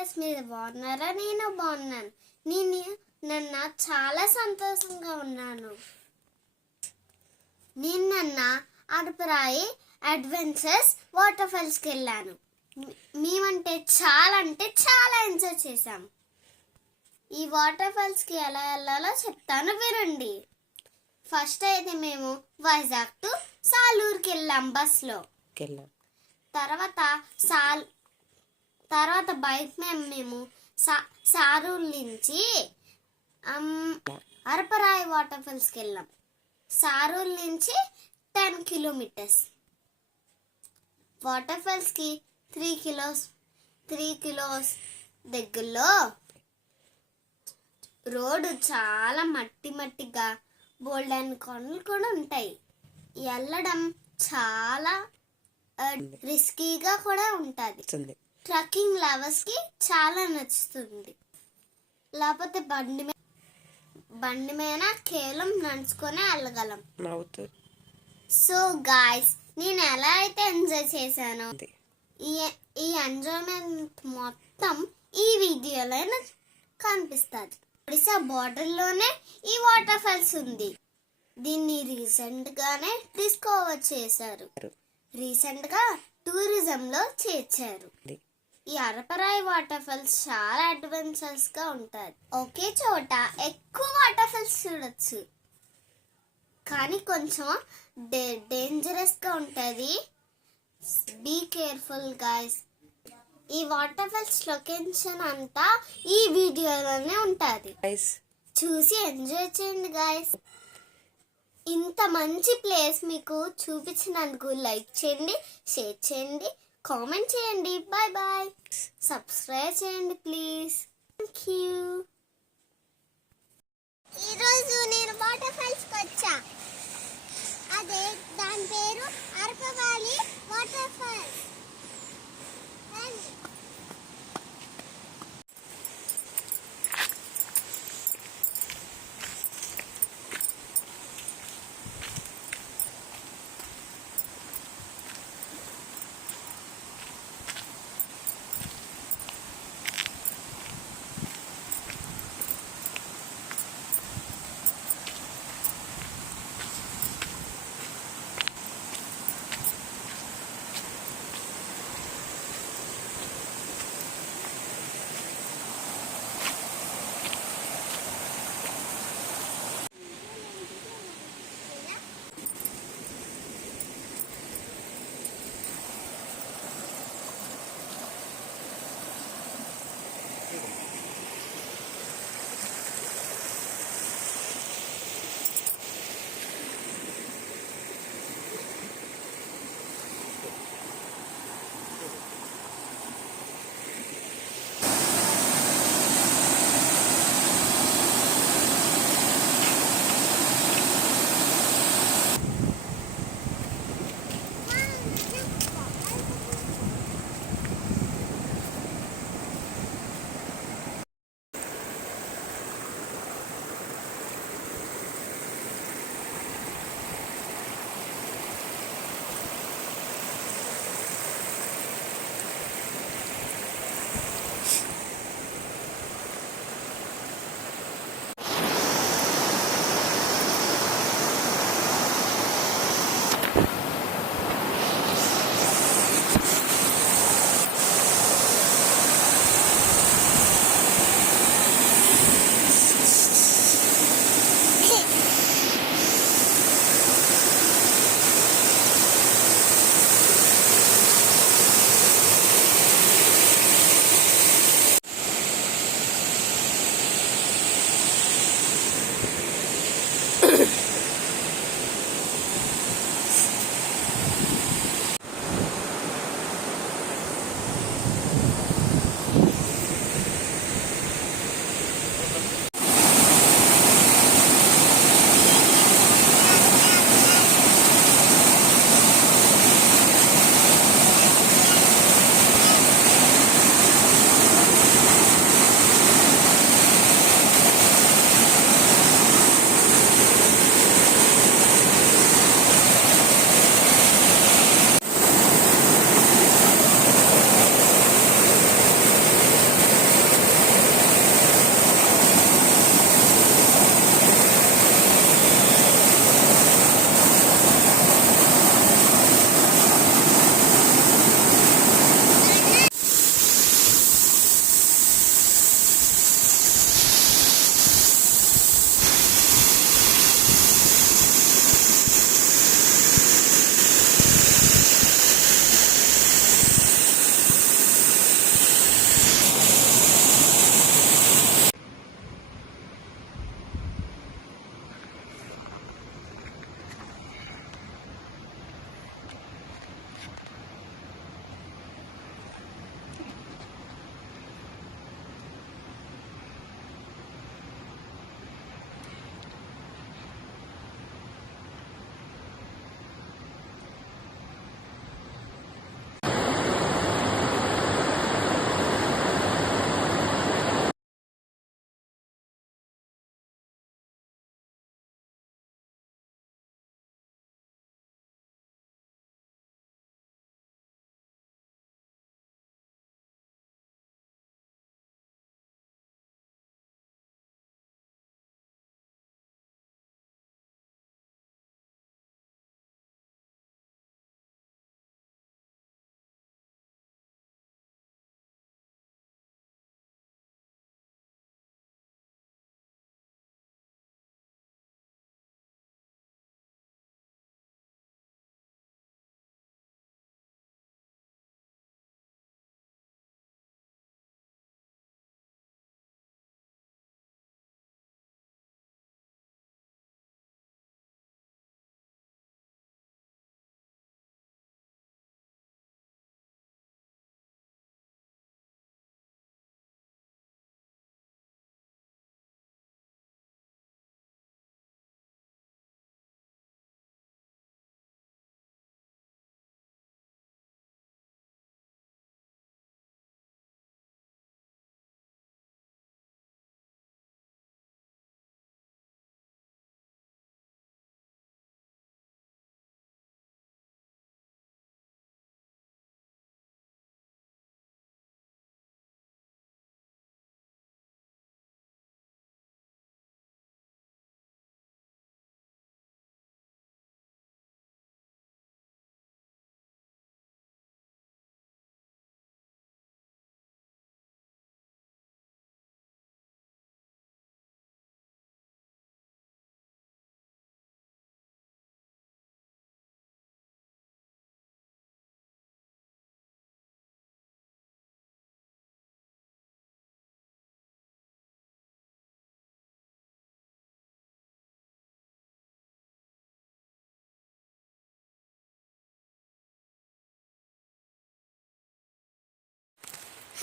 Guys, మీరు బాగున్నారా? నేను బాగున్నాను. నిన్న చాలా సంతోషంగా ఉన్నాను. నిన్న అరపరాయి అడ్వెంచర్స్ వాటర్ ఫాల్స్కి వెళ్ళాను. మేమంటే చాలా ఎంజాయ్ చేశాం. ఈ వాటర్ ఫాల్స్కి ఎలా వెళ్ళాలో చెప్తాను, వినండి. ఫస్ట్ అయితే మేము వైజాగ్ టు సాలూరుకి వెళ్ళాం బస్లో. తర్వాత బైక్ మేము సారూరు నుంచి అరపరాయి వాటర్ ఫాల్స్కి వెళ్ళాం. సారూరు నుంచి 10 కిలోమీటర్స్. వాటర్ ఫాల్స్కి 3 కిలోస్ దగ్గరలో రోడ్డు చాలా మట్టిగా బోల్డెన్ కొండలు కూడా ఉంటాయి. వెళ్ళడం చాలా రిస్కీగా కూడా ఉంటుంది. ట్రెక్కింగ్ లవర్స్ కి చాలా నచ్చుతుంది. లేకపోతే బండి మీద కేవలం నడుచుకొని వెళ్ళగలం. సో గాయ్స్, నేను ఎలా అయితే ఎంజాయ్ చేశానో ఈ ఎంజాయ్మెంట్ మొత్తం ఈ వీడియోలో కనిపిస్తుంది. ఒడిశా బోర్డర్ లోనే ఈ వాటర్ ఫాల్స్ ఉంది. దీన్ని రీసెంట్ గానే డిస్కవర్ చేశారు. రీసెంట్ గా టూరిజం లో చేర్చారు. ఈ అరపరాయి వాటర్ ఫాల్స్ చాలా అడ్వెంచర్స్ గా ఉంటాయి. ఒకే చోట ఎక్కువ వాటర్ ఫాల్స్ చూడొచ్చు, కానీ కొంచెం డేంజరస్ గా ఉంటది. Be careful guys. ఈ వాటర్ ఫాల్స్ లొకేషన్ అంతా ఈ వీడియోలోనే ఉంటది. చూసి ఎంజాయ్ చేయండి గైస్. ఇంత మంచి ప్లేస్ మీకు చూపించినందుకు లైక్ చేయండి, షేర్ చేయండి, కామెంట్ చేయండి. Bye bye. సబ్స్క్రైబ్ చేయండి ప్లీజ్. Thank you. ఈరోజు నేను వాటర్ ఫాల్స్కి వచ్చా. దాని పేరు Arapparai waterfalls.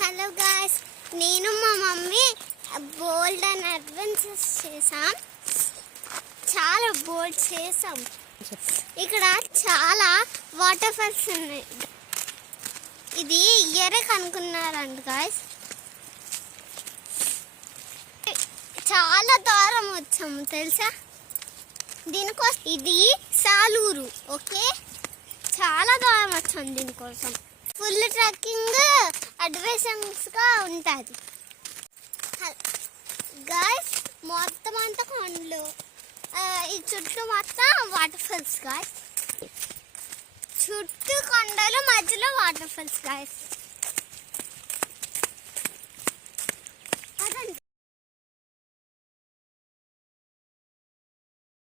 Hello guys, నేను మా మమ్మీ బోల్డ్ అండ్ అడ్వెంచర్స్ చేసాం. చాలా బోల్డ్ చేసాం. ఇక్కడ చాలా వాటర్ ఫాల్స్ ఉన్నాయి. ఇది ఎరక్ అనుకున్నారంట గాయ్స్. చాలా దూరం వచ్చాము తెలుసా దీనికోసం. ఇది సాలూరు. ఓకే, చాలా దూరం వచ్చాము దీనికోసం. ఫుల్ ట్రెక్కింగ్ అడ్వెంచర్స్గా ఉంటుంది గాయ్స్. మొత్తం అంతా కొండలు, ఈ చుట్టూ మొత్తం వాటర్ ఫాల్స్ గాయ్స్. చుట్టూ కొండలు, మధ్యలో వాటర్ ఫాల్స్ గాయ్స్.